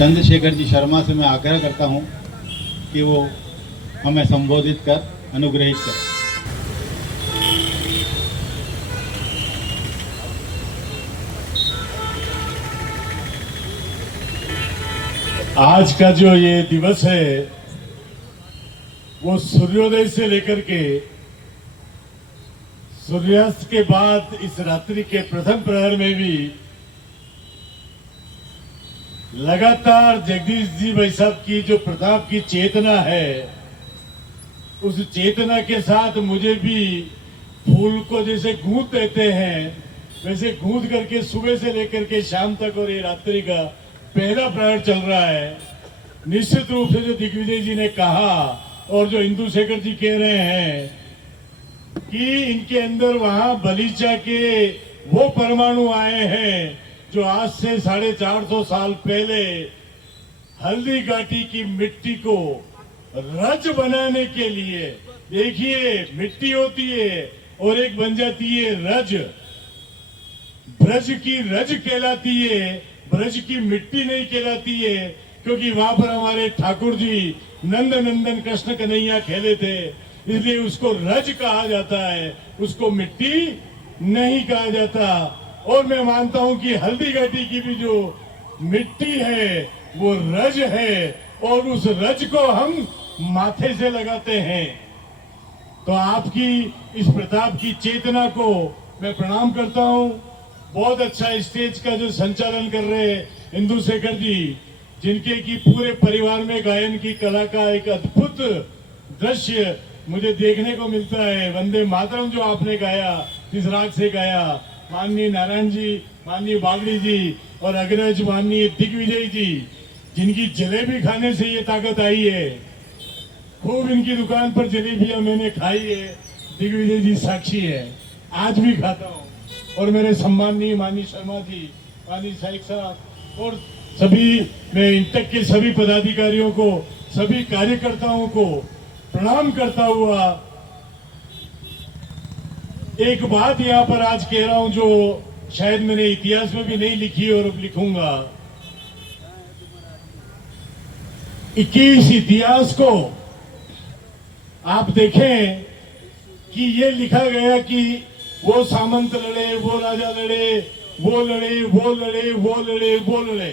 चंद्रशेखर जी शर्मा से मैं आग्रह करता हूं कि वो हमें संबोधित कर अनुग्रहित करें। आज का जो ये दिवस है वो सूर्योदय से लेकर के सूर्यास्त के बाद इस रात्रि के प्रथम प्रहर में भी लगातार जगदीश जी भाई साहब की जो प्रताप की चेतना है, उस चेतना के साथ मुझे भी फूल को जैसे गूंथ देते हैं वैसे गूंथ करके सुबह से लेकर के शाम तक और ये रात्रि का पहला प्रहर चल रहा है। निश्चित रूप से जो दिग्विजय जी ने कहा और जो इंदु शेखर जी कह रहे हैं कि इनके अंदर वहां बलीचा के वो परमाणु आए हैं जो आज से 450 साल पहले हल्दी घाटी की मिट्टी को रज बनाने के लिए, देखिए मिट्टी होती है और एक बन जाती है रज, ब्रज की रज कहलाती है, ब्रज की मिट्टी नहीं कहलाती है, क्योंकि वहां पर हमारे ठाकुर जी नंद नंदन कृष्ण कन्हैया खेले थे, इसलिए उसको रज कहा जाता है, उसको मिट्टी नहीं कहा जाता। और मैं मानता हूं कि हल्दी घाटी की भी जो मिट्टी है वो रज है और उस रज को हम माथे से लगाते हैं। तो आपकी इस प्रताप की चेतना को मैं प्रणाम करता हूं। बहुत अच्छा स्टेज का जो संचालन कर रहे हैं इंदु शेखर जी, जिनके की पूरे परिवार में गायन की कला का एक अद्भुत दृश्य मुझे देखने को मिलता है। वंदे मातरम जो आपने गाया, जिस राग से गाया, माननीय नारायण जी, माननीय बागड़ी जी और अग्रज माननीय दिग्विजय जी, जिनकी जलेबी खाने से ये ताकत आई है। खूब इनकी दुकान पर जलेबियां मैंने खाई है, दिग्विजय जी साक्षी है, आज भी खाता हूँ। और मेरे सम्माननीय माननीय शर्मा जी, माननीय साइक साहब और सभी, मैं इंटक के सभी पदाधिकारियों को, सभी कार्यकर्ताओं को प्रणाम करता हुआ एक बात यहाँ पर आज कह रहा हूं जो शायद मैंने इतिहास में भी नहीं लिखी और अब लिखूंगा। 21 इतिहास को आप देखें कि ये लिखा गया कि वो सामंत लड़े, वो राजा लड़े, वो लड़े, वो लड़े, वो लड़े, वो लड़े।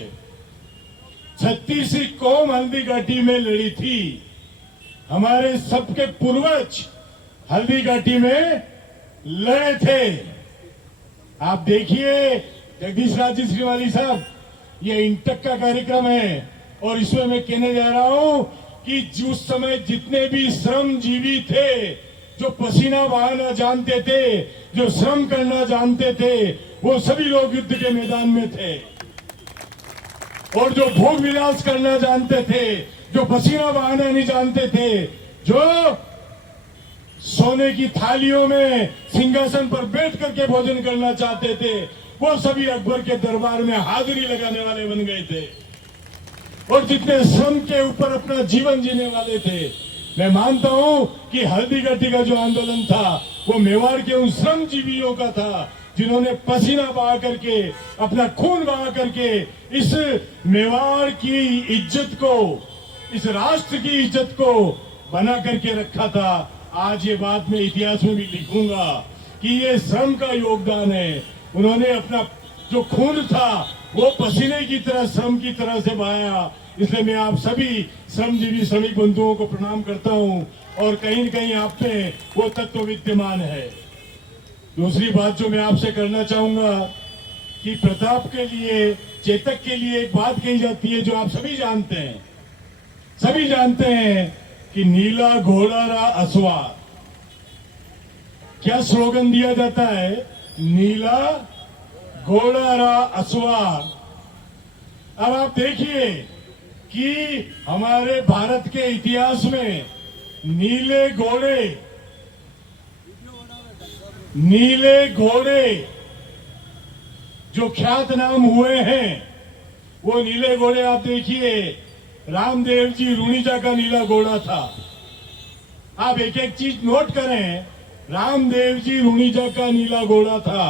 36 कौम हल्दी घाटी में लड़ी थी। हमारे सबके पूर्वज हल्दी घाटी में लड़े थे। आप देखिए जगदीश राज श्रीवाली साहब, ये इंटक का कार्यक्रम है और इसमें मैं कहने जा रहा हूं कि उस समय जितने भी श्रमजीवी थे, जो पसीना बहाना जानते थे, जो श्रम करना जानते थे, वो सभी लोग युद्ध के मैदान में थे। और जो भोग विलास करना जानते थे, जो पसीना बहाना नहीं जानते थे, जो सोने की थालियों में सिंहासन पर बैठ करके भोजन करना चाहते थे, वो सभी अकबर के दरबार में हाजिरी लगाने वाले बन गए थे। और जितने श्रम के ऊपर अपना जीवन जीने वाले थे, मैं मानता हूं कि हल्दी घाटी का जो आंदोलन था वो मेवाड़ के उन श्रमजीवियों का था, जिन्होंने पसीना बहा करके, अपना खून बहा करके इस मेवाड़ की इज्जत को, इस राष्ट्र की इज्जत को बना करके रखा था। आज ये बात मैं इतिहास में भी लिखूंगा कि ये श्रम का योगदान है। उन्होंने अपना जो खून था वो पसीने की तरह, श्रम की तरह से बहाया। इसलिए मैं आप सभी श्रमजीवी श्रमिक बंधुओं को प्रणाम करता हूं और कहीं न कहीं आप में वो तत्व विद्यमान है। दूसरी बात जो मैं आपसे करना चाहूंगा कि प्रताप के लिए, चेतक के लिए एक बात कही जाती है जो आप सभी जानते हैं, सभी जानते हैं कि नीला घोड़ा रा असवार। क्या स्लोगन दिया जाता है? नीला घोड़ा रा असवार। अब आप देखिए कि हमारे भारत के इतिहास में नीले घोड़े जो ख्यात नाम हुए हैं, वो नीले घोड़े आप देखिए, रामदेव जी रुणीजा का नीला घोड़ा था। आप एक एक चीज नोट करें, रामदेव जी रुणीजा का नीला घोड़ा था,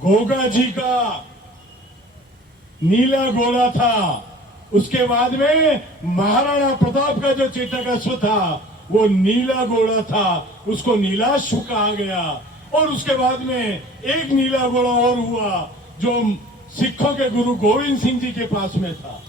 गोगा जी का नीला घोड़ा था, उसके बाद में महाराणा प्रताप का जो चेतक अश्व था वो नीला घोड़ा था, उसको नीलाश्व कहा गया। और उसके बाद में एक नीला घोड़ा और हुआ जो सिखों के गुरु गोविंद सिंह जी के पास में था।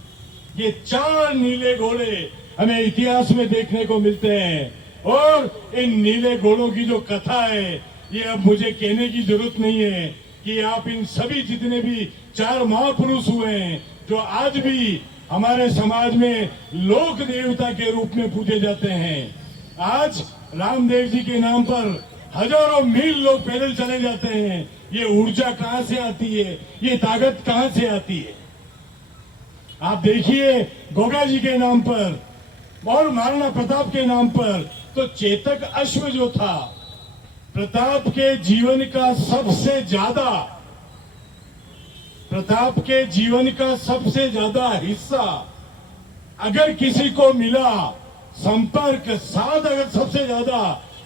ये 4 नीले घोड़े हमें इतिहास में देखने को मिलते हैं। और इन नीले घोड़ों की जो कथा है, ये अब मुझे कहने की जरूरत नहीं है कि आप इन सभी जितने भी 4 महापुरुष हुए हैं जो आज भी हमारे समाज में लोक देवता के रूप में पूजे जाते हैं। आज रामदेव जी के नाम पर हजारों मील लोग पैदल चले जाते हैं। ये ऊर्जा कहां से आती है, ये ताकत कहां से आती है? आप देखिए गोगा जी के नाम पर और महाराणा प्रताप के नाम पर, तो चेतक अश्व जो था प्रताप के जीवन का सबसे ज्यादा हिस्सा अगर किसी को मिला, संपर्क साथ अगर सबसे ज्यादा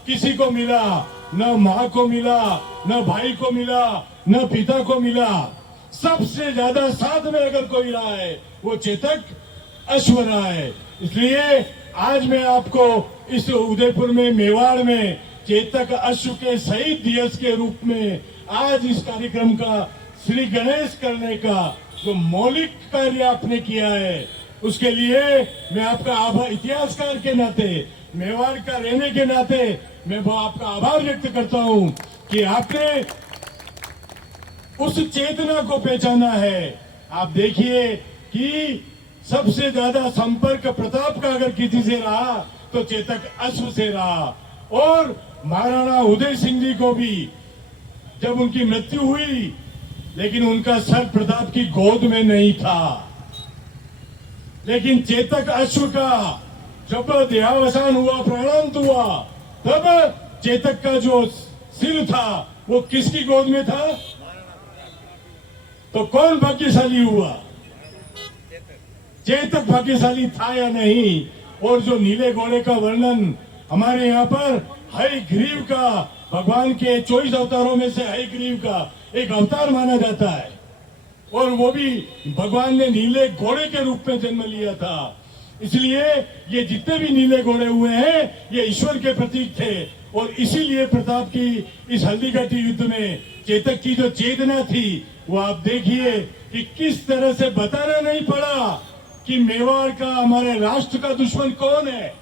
किसी को मिला, न माँ को मिला, न भाई को मिला, न पिता को मिला, सबसे ज्यादा साथ में अगर कोई रहा है वो चेतक अश्व रहा है। इसलिए आज मैं आपको इस उदयपुर में, मेवाड़ में चेतक अश्व के शहीद दिवस के रूप में आज इस कार्यक्रम का श्री गणेश करने का जो मौलिक कार्य आपने किया है, उसके लिए मैं आपका आभार, इतिहासकार के नाते, मेवाड़ का रहने के नाते मैं वो आपका आभार व्यक्त करता हूं कि आपने उस चेतना को पहचाना है। आप देखिए कि सबसे ज्यादा संपर्क प्रताप का अगर किसी से रहा तो चेतक अश्व से रहा। और महाराणा उदय सिंह जी को भी जब उनकी मृत्यु हुई, लेकिन उनका सर प्रताप की गोद में नहीं था, लेकिन चेतक अश्व का जब देहावसान हुआ, प्राणांत हुआ, तब चेतक का जो सिर था वो किसकी गोद में था? तो कौन भाग्यशाली हुआ? चेतक भाग्यशाली था या नहीं? और जो नीले घोड़े का वर्णन हमारे यहाँ पर हयग्रीव का, भगवान के 24 अवतारों में से हयग्रीव का एक अवतार माना जाता है, और वो भी भगवान ने नीले घोड़े के रूप में जन्म लिया था। इसलिए ये जितने भी नीले घोड़े हुए हैं ये ईश्वर के प्रतीक थे। और इसीलिए प्रताप की इस हल्दीघाटी युद्ध में चेतक की जो चेतना थी वो आप देखिए कि किस तरह से बताना नहीं पड़ा कि मेवाड़ का, हमारे राष्ट्र का दुश्मन कौन है,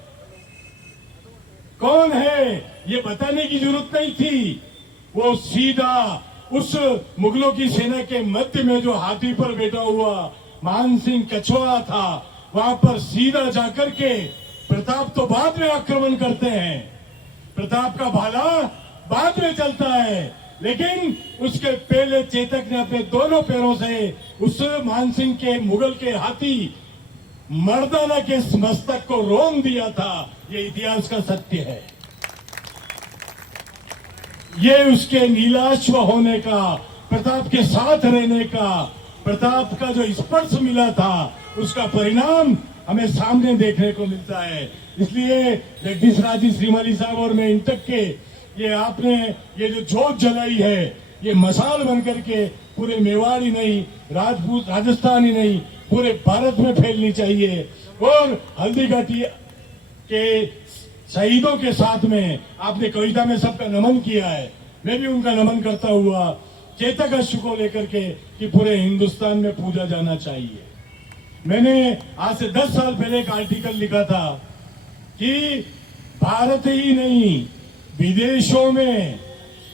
कौन है, ये बताने की जरूरत नहीं थी। वो सीधा उस मुगलों की सेना के मध्य में जो हाथी पर बैठा हुआ मानसिंह कछवाहा था, वहां पर सीधा जाकर के प्रताप तो बाद में आक्रमण करते हैं, प्रताप का भाला बाद में चलता है, लेकिन उसके पहले चेतक ने अपने दोनों पैरों से उस मानसिंह के, मुगल के हाथी मर्दाना के मस्तक को रोम दिया था। ये इतिहास का सत्य है। ये उसके नीलाश्व होने का, प्रताप के साथ रहने का, प्रताप का जो स्पर्श मिला था, उसका परिणाम हमें सामने देखने को मिलता है। इसलिए जगदीश राजी श्रीमाली साहब और मैं इन तक के ये आपने ये जो जोत जलाई है, ये मसाल बन करके पूरे मेवाड़ ही नहीं, राजपूत राजस्थान ही नहीं, पूरे भारत में फैलनी चाहिए। और हल्दीघाटी के शहीदों के साथ में आपने कविता में सबका नमन किया है, मैं भी उनका नमन करता हुआ चेतक अश्व को लेकर के कि पूरे हिंदुस्तान में पूजा जाना चाहिए। मैंने आज से 10 साल पहले एक आर्टिकल लिखा था कि भारत ही नहीं, विदेशों में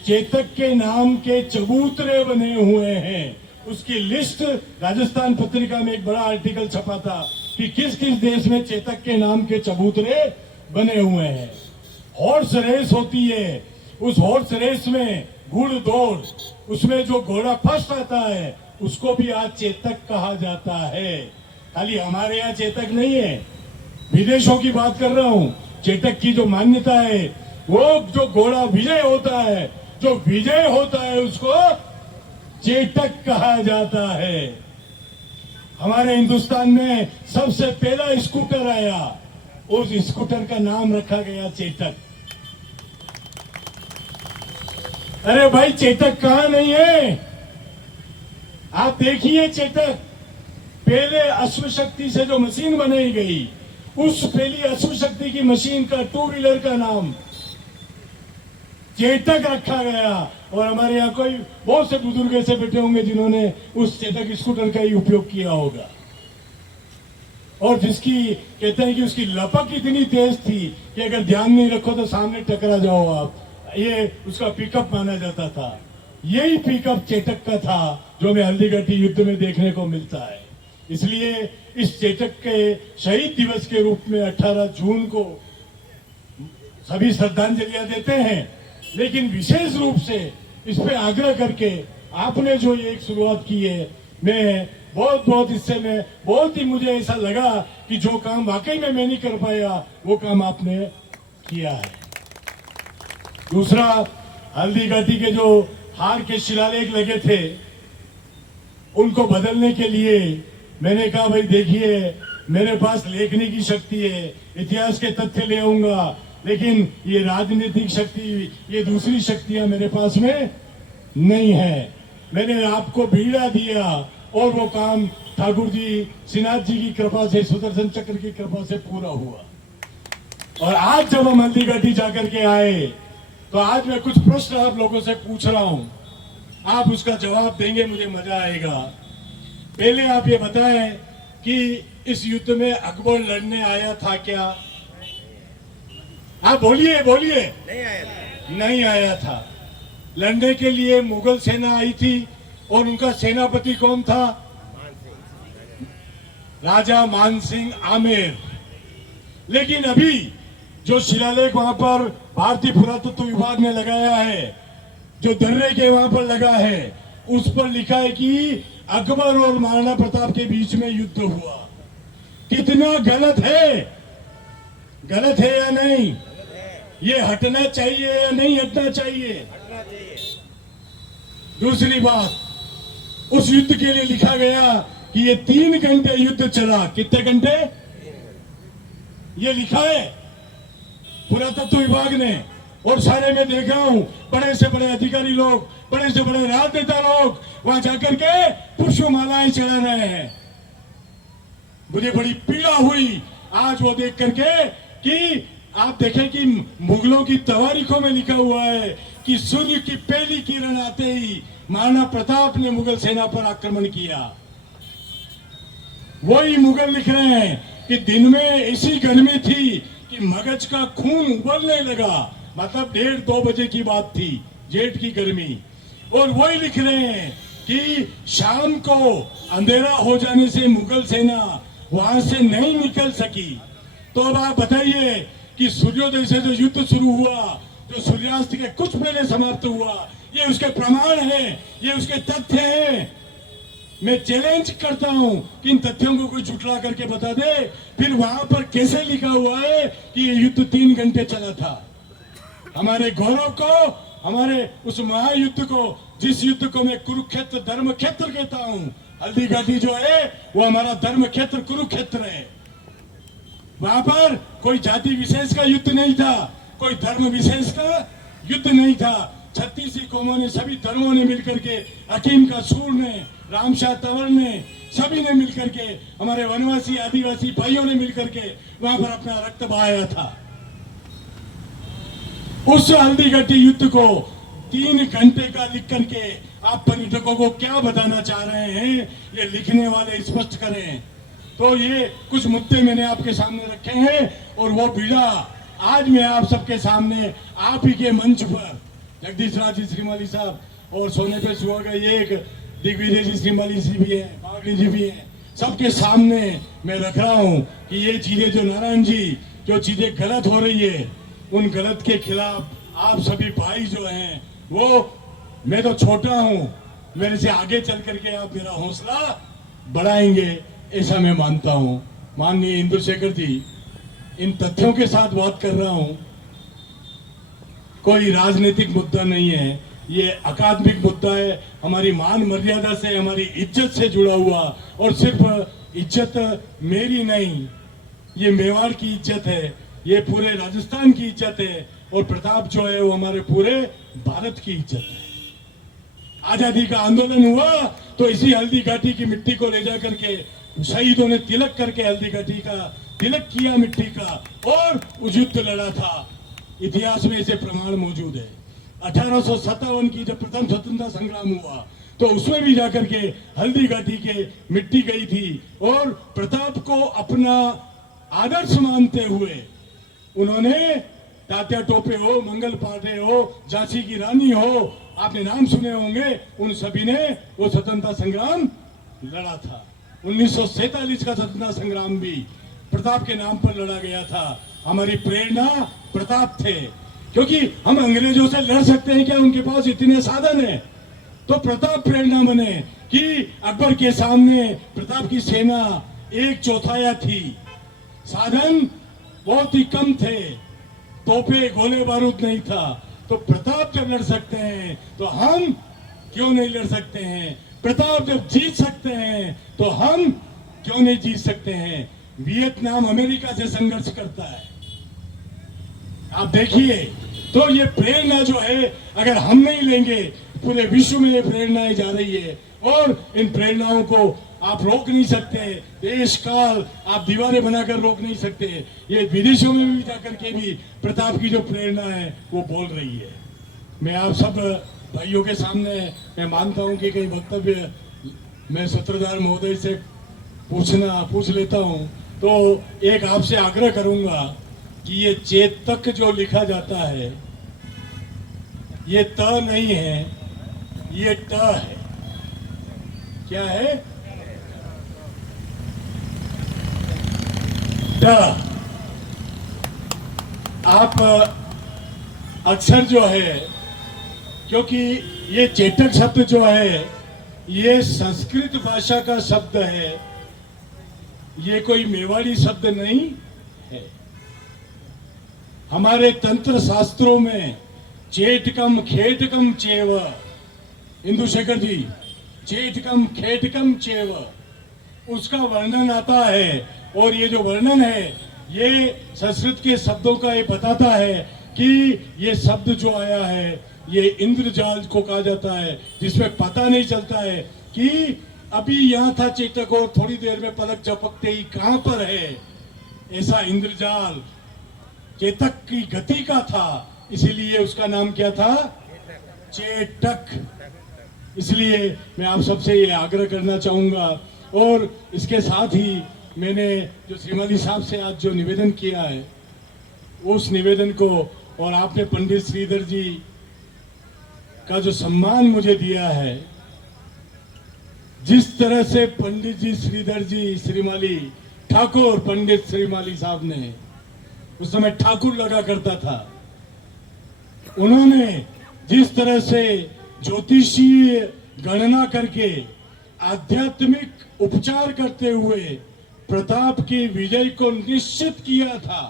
चेतक के नाम के चबूतरे बने हुए हैं। उसकी लिस्ट राजस्थान पत्रिका में एक बड़ा आर्टिकल छपा था कि किस किस देश में चेतक के नाम के चबूतरे बने हुए हैं। हॉर्स रेस होती है, उस हॉर्स रेस में घुड़ दौड़, उसमें जो घोड़ा फर्स्ट आता है उसको भी आज चेतक कहा जाता है। खाली हमारे यहाँ चेतक नहीं है, विदेशों की बात कर रहा हूँ। चेतक की जो मान्यता है, वो जो घोड़ा विजय होता है, जो विजय होता है उसको चेतक कहा जाता है। हमारे हिंदुस्तान में सबसे पहला स्कूटर आया, उस स्कूटर का नाम रखा गया चेतक। अरे भाई चेतक कहां नहीं है? आप देखिए चेतक पहले अश्व शक्ति से जो मशीन बनाई गई, उस पहली अश्व शक्ति की मशीन का 2 व्हीलर का नाम चेतक रखा गया। और हमारे यहाँ कोई बहुत से बुजुर्ग ऐसे बैठे होंगे जिन्होंने उस चेतक स्कूटर का ही उपयोग किया होगा, और जिसकी कहते हैं कि उसकी लपक इतनी तेज थी कि अगर ध्यान नहीं रखो तो सामने टकरा जाओ आप, ये उसका पिकअप माना जाता था। यही पिकअप चेतक का था जो हमें हल्दीघाटी युद्ध में देखने को मिलता है। इसलिए इस चेतक के शहीद दिवस के रूप में 18 जून को सभी श्रद्धांजलियां देते हैं, लेकिन विशेष रूप से इस पे आग्रह करके आपने जो ये एक शुरुआत की है, मैं बहुत इससे में बहुत ही मुझे ऐसा लगा कि जो काम वाकई में मैं नहीं कर पाया वो काम आपने किया है। दूसरा, हल्दीघाटी के जो हार के शिलालेख लगे थे उनको बदलने के लिए मैंने कहा भाई देखिए, मेरे पास लेखनी की शक्ति है, इतिहास के तथ्य ले आऊंगा, लेकिन ये राजनीतिक शक्ति, ये दूसरी शक्तियां मेरे पास में नहीं है। मैंने आपको बीड़ा दिया और वो काम ठाकुर जी, श्रीनाथ जी की कृपा से, सुदर्शन चक्र की कृपा से पूरा हुआ। और आज जब हम हल्दीघाटी जाकर के आए तो आज मैं कुछ प्रश्न आप लोगों से पूछ रहा हूं, आप उसका जवाब देंगे, मुझे मजा आएगा। पहले आप ये बताएं कि इस युद्ध में अकबर लड़ने आया था क्या? आप बोलिए बोलिए। नहीं आया था। लड़ने के लिए मुगल सेना आई थी और उनका सेनापति कौन था? राजा मानसिंह आमेर। लेकिन अभी जो शिलालेख वहां पर भारतीय पुरातत्व विभाग ने लगाया है, जो दर्रे के वहां पर लगा है, उस पर लिखा है कि अकबर और महाराणा प्रताप के बीच में युद्ध हुआ। कितना गलत है? गलत है या नहीं? ये हटना चाहिए या नहीं हटना चाहिए? दूसरी बात, उस युद्ध के लिए लिखा गया कि ये 3 घंटे युद्ध चला। कितने घंटे? ये लिखा है पुरातत्व विभाग ने, और सारे में देख रहा हूं बड़े से बड़े अधिकारी लोग, बड़े से बड़े राजनेता लोग वहां जाकर के पुष्पमालाएं चढ़ा रहे हैं। मुझे बड़ी पीड़ा हुई आज वो देख करके कि आप देखें कि मुगलों की तवारीखों में लिखा हुआ है कि सूर्य की पहली किरण आते ही महाराणा प्रताप ने मुगल सेना पर आक्रमण किया। वही मुगल लिख रहे हैं कि दिन में ऐसी गर्मी थी कि मगज का खून उबलने लगा, मतलब 1:30-2 बजे की बात थी, जेठ की गर्मी। और वही लिख रहे हैं कि शाम को अंधेरा हो जाने से मुगल सेना वहां से नहीं निकल सकी। तो अब आप बताइए कि सूर्योदय से जो युद्ध शुरू हुआ, जो सूर्यास्त के कुछ पहले समाप्त हुआ, ये उसके प्रमाण है, ये उसके तथ्य हैं। मैं चैलेंज करता हूं कि इन तथ्यों को कोई जुटला करके बता दे, फिर वहां पर कैसे लिखा हुआ है कि ये युद्ध 3 घंटे चला था। हमारे गौरव को, हमारे उस महायुद्ध को, जिस युद्ध को मैं कुरुक्षेत्र धर्म क्षेत्र कहता हूं, हल्दीघाटी जो है वो हमारा धर्म क्षेत्र कुरुक्षेत्र है। वहां पर कोई जाति विशेष का युद्ध नहीं था, कोई धर्म विशेष का युद्ध नहीं था। 36 कौमों ने, सभी धर्मों ने मिलकर के, हकीम का सूर ने, रामशाह तंवर ने, सभी ने मिलकर के, हमारे वनवासी आदिवासी भाइयों ने मिलकर के वहां पर अपना रक्त बहाया था। उस हल्दीघाटी युद्ध को 3 घंटे का लिख करके आप पर्यटकों को क्या बताना चाह रहे हैं, ये लिखने वाले स्पष्ट करें। तो ये कुछ मुद्दे मैंने आपके सामने रखे हैं, और वो बीड़ा आज मैं आप सबके सामने, आप ही के मंच पर, जगदीश राज जी श्रीमाली साहब और सोने पे सुहागा ये एक दिग्विजय जी श्रीमाली जी भी है, बागड़ी जी भी है, सबके सामने मैं रख रहा हूं कि ये चीजें जो नारायण जी, जो चीजें गलत हो रही है, उन गलत के खिलाफ आप सभी भाई जो हैं, वो, मैं तो छोटा हूं, मेरे से आगे चल करके आप मेरा हौसला बढ़ाएंगे, ऐसा मैं मानता हूं। माननीय इंदुशेखर जी, इन तथ्यों के साथ बात कर रहा हूं, कोई राजनीतिक मुद्दा नहीं है, ये अकादमिक मुद्दा है, हमारी मान मर्यादा से, हमारी इज्जत से जुड़ा हुआ। और सिर्फ इज्जत मेरी नहीं, ये मेवाड़ की इज्जत है, ये पूरे राजस्थान की इज्जत है, और प्रताप जो है वो हमारे पूरे भारत की इज्जत है। आजादी का आंदोलन हुआ तो इसी हल्दीघाटी की मिट्टी को ले जा करके शहीदों ने तिलक करके हल्दी घाटी का तिलक किया मिट्टी का और उस युद्ध लड़ा था। इतिहास में इसे प्रमाण मौजूद है। 1857 की जब प्रथम स्वतंत्रता संग्राम हुआ तो उसमें भी जाकर के हल्दी घाटी के मिट्टी गई थी और प्रताप को अपना आदर्श मानते हुए उन्होंने तात्या टोपे हो, मंगल पांडे हो, झांसी की रानी हो, आपने नाम सुने होंगे, उन सभी ने वो स्वतंत्रता संग्राम लड़ा था। 1947 का स्वतंत्रता संग्राम भी प्रताप के नाम पर लड़ा गया था। हमारी प्रेरणा प्रताप थे, क्योंकि हम अंग्रेजों से लड़ सकते हैं क्या? उनके पास इतने साधन है। तो प्रताप प्रेरणा बने कि अकबर के सामने प्रताप की सेना 1/4 थी, साधन बहुत ही कम थे, तोपे गोले बारूद नहीं था। तो प्रताप जब लड़ सकते हैं तो हम क्यों नहीं लड़ सकते हैं? प्रताप जब जीत सकते हैं तो हम क्यों नहीं जीत सकते हैं? वियतनाम अमेरिका से संघर्ष करता है, आप देखिए। तो ये प्रेरणा जो है अगर हम नहीं लेंगे, पूरे विश्व में ये प्रेरणाएं जा रही है और इन प्रेरणाओं को आप रोक नहीं सकते। देश काल आप दीवारें बनाकर रोक नहीं सकते। ये विदेशों में भी जाकर के भी प्रताप की जो प्रेरणा है वो बोल रही है। मैं आप सब भाइयों के सामने मैं मानता हूं कि कई वक्तव्य मैं सूत्रधार महोदय से पूछ लेता हूं, तो एक आपसे आग्रह करूंगा कि ये चेतक जो लिखा जाता है ये त नहीं है, ये ट है। क्या है? ट। आप अक्सर जो है, क्योंकि ये चेतक शब्द जो है ये संस्कृत भाषा का शब्द है, ये कोई मेवाड़ी शब्द नहीं है। हमारे तंत्र शास्त्रों में चेटकम खेटकम चेव, इंदु शेखर जी, चेटकम खेटकम चेव, उसका वर्णन आता है। और ये जो वर्णन है ये संस्कृत के शब्दों का ये बताता है कि ये शब्द जो आया है ये इंद्रजाल को कहा जाता है, जिसमें पता नहीं चलता है कि अभी यहाँ था चेतक और थोड़ी देर में पलक झपकते ही कहां पर है। ऐसा इंद्रजाल चेतक की गति का था, इसीलिए उसका नाम क्या था? चेतक। इसलिए मैं आप सबसे ये आग्रह करना चाहूंगा और इसके साथ ही मैंने जो श्रीमती साहब से आज जो निवेदन किया है उस निवेदन को, और आपने पंडित श्रीधर जी का जो सम्मान मुझे दिया है, जिस तरह से पंडित जी श्रीधर जी श्रीमाली ठाकुर, पंडित श्रीमाली साहब ने उस समय ठाकुर लगा करता था, उन्होंने जिस तरह से ज्योतिषीय गणना करके आध्यात्मिक उपचार करते हुए प्रताप की विजय को निश्चित किया था,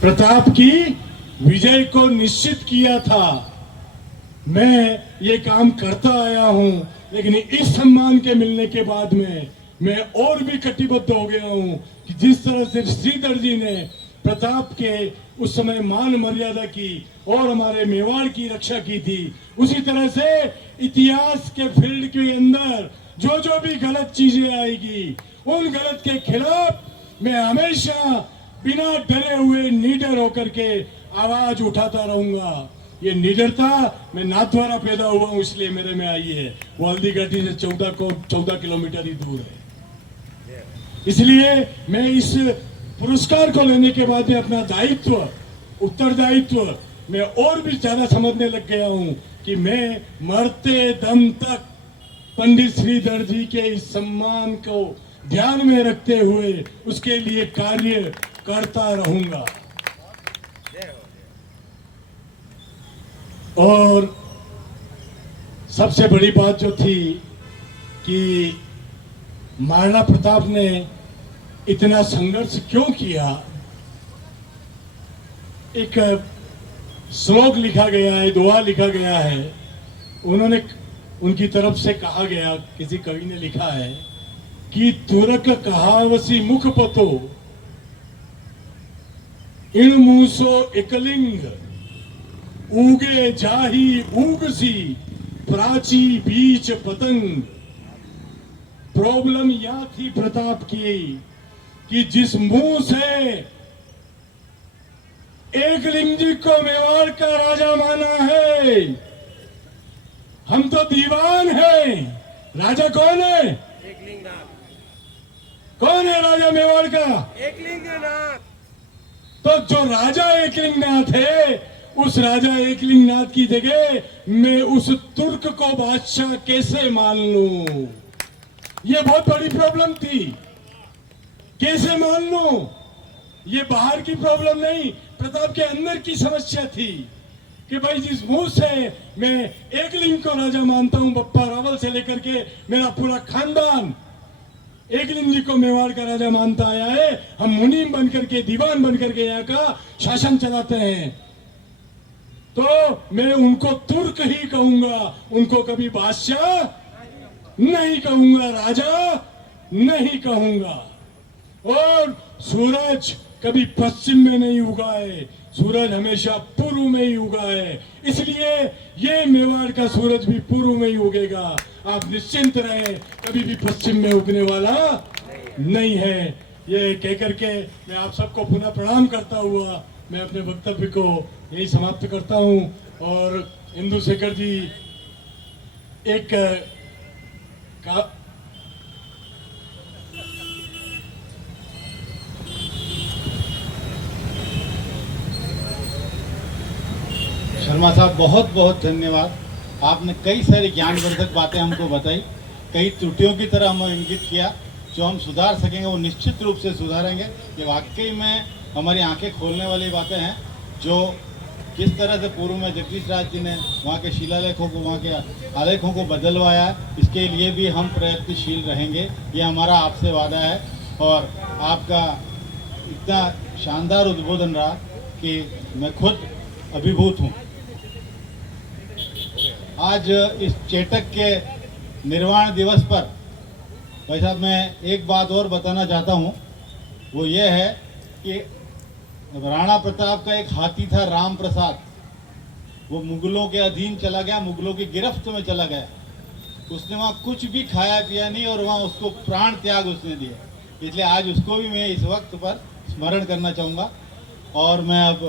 प्रताप की विजय को निश्चित किया था, मैं ये काम करता आया हूं। लेकिन इस सम्मान के मिलने के बाद में मैं और भी कटिबद्ध हो गया हूं कि जिस तरह से श्रीधर जी ने प्रताप के उस समय मान मर्यादा की और हमारे मेवाड़ की रक्षा की थी, उसी तरह से इतिहास के फील्ड के अंदर जो जो भी गलत चीजें आएगी उन गलत के खिलाफ मैं हमेशा बिना डरे हुए निडर होकर के आवाज उठाता रहूंगा। ये निडरता मैं नाथद्वारा पैदा हुआ हूं इसलिए मेरे में आई है। वो हल्दी घाटी से 14 किलोमीटर ही दूर है। इसलिए मैं इस पुरस्कार को लेने के बाद में अपना दायित्व, उत्तरदायित्व मैं और भी ज्यादा समझने लग गया हूं कि मैं मरते दम तक पंडित श्रीधर जी के इस सम्मान को ध्यान में रखते हुए उसके लिए कार्य करता रहूंगा। और सबसे बड़ी बात जो थी कि महाराणा प्रताप ने इतना संघर्ष क्यों किया, एक श्लोक लिखा गया है, दुआ लिखा गया है। उन्होंने उनकी तरफ से कहा गया, किसी कवि ने लिखा है कि तुरक कहावसी मुख पतो इन मूसो एकलिंग उगे जाही उगसी प्राची बीच पतंग। प्रॉब्लम यह थी प्रताप की कि जिस मुंह से एकलिंग जी को मेवाड़ का राजा माना है, हम तो दीवान हैं। राजा कौन है? कौन है राजा मेवाड़ का? एकलिंगनाथ। तो जो राजा एकलिंगनाथ है, उस राजा एकलिंगनाथ की जगह मैं उस तुर्क को बादशाह कैसे मान लूं? ये बहुत बड़ी प्रॉब्लम थी। कैसे मान लूं? ये बाहर की प्रॉब्लम नहीं, प्रताप के अंदर की समस्या थी कि भाई जिस मुंह से मैं एकलिंग को राजा मानता हूं, बप्पा रावल से लेकर के मेरा पूरा खानदान एकलिंग जी को मेवाड़ का राजा मानता आया है। हम मुनीम बनकर के, दीवान बनकर के यहाँ का शासन चलाते हैं, तो मैं उनको तुर्क ही कहूंगा, उनको कभी बादशाह नहीं कहूंगा, राजा नहीं कहूंगा। और सूरज कभी पश्चिम में नहीं उगा है, सूरज हमेशा पूर्व में ही उगा है, इसलिए ये मेवाड़ का सूरज भी पूर्व में ही उगेगा। आप निश्चिंत रहें, कभी भी पश्चिम में उगने वाला नहीं है। ये कहकर के मैं आप सबको पुनः प्रणाम करता हुआ मैं अपने वक्तव्य को यही समाप्त करता हूं। और इंदु शेखर जी एक शर्मा साहब बहुत बहुत धन्यवाद। आपने कई सारी ज्ञानवर्धक बातें हमको बताई, कई त्रुटियों की तरह हमें इंगित किया, जो हम सुधार सकेंगे वो निश्चित रूप से सुधारेंगे। ये वाकई में हमारी आंखें खोलने वाली बातें हैं, जो किस तरह से पूर्व में जगदीश राज जी ने वहाँ के शिलालेखों को, वहाँ के आलेखों को बदलवाया, इसके लिए भी हम प्रयत्नशील रहेंगे। ये हमारा आपसे वादा है। और आपका इतना शानदार उद्बोधन रहा कि मैं खुद अभिभूत हूँ। आज इस चेतक के निर्वाण दिवस पर भाई साहब मैं एक बात और बताना चाहता हूँ, वो ये है कि राणा प्रताप का एक हाथी था राम प्रसाद, वो मुगलों के अधीन चला गया, मुगलों की गिरफ्त में चला गया। उसने वहाँ कुछ भी खाया पिया नहीं और वहाँ उसको प्राण त्याग उसने दिया। इसलिए आज उसको भी मैं इस वक्त पर स्मरण करना चाहूँगा। और मैं अब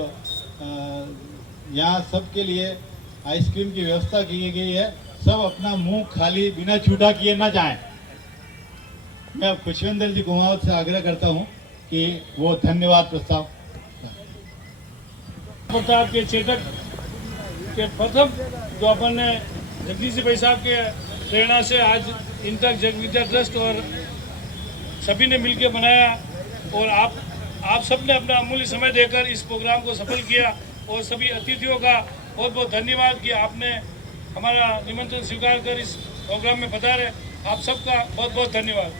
यहाँ सबके लिए आइसक्रीम की व्यवस्था की गई है, सब अपना मुंह खाली बिना छूटा किए ना जाएं। मैं अब खुशविंदर जी कुमावत से आग्रह करता हूँ कि वो धन्यवाद प्रस्ताव। प्रताप के चेतक के प्रथम जो अपन ने जगदीश भाई साहब के प्रेरणा से आज इन तक जग विद्या ट्रस्ट और सभी ने मिलकर बनाया, और आप सब ने अपना अमूल्य समय देकर इस प्रोग्राम को सफल किया। और सभी अतिथियों का बहुत बहुत धन्यवाद कि आपने हमारा निमंत्रण स्वीकार कर इस प्रोग्राम में पधारे। आप सबका बहुत बहुत धन्यवाद।